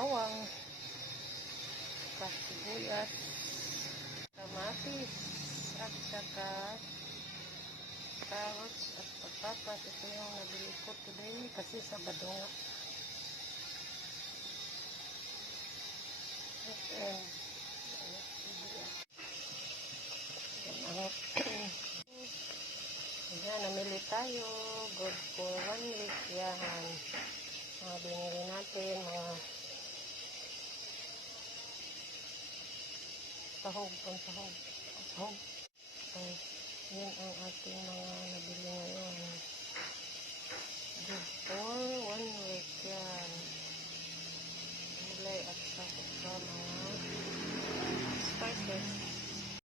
bawang, sibuyas, kamatis, at saka carrots at patatas. Ito yung nabili ko today kasi Sabado nga. Ayan, namili tayo. Good for 1 week. Yan. Mga binili natin. Mga sahog. Sahog. Yan ang ating mga nabili ngayon. Good for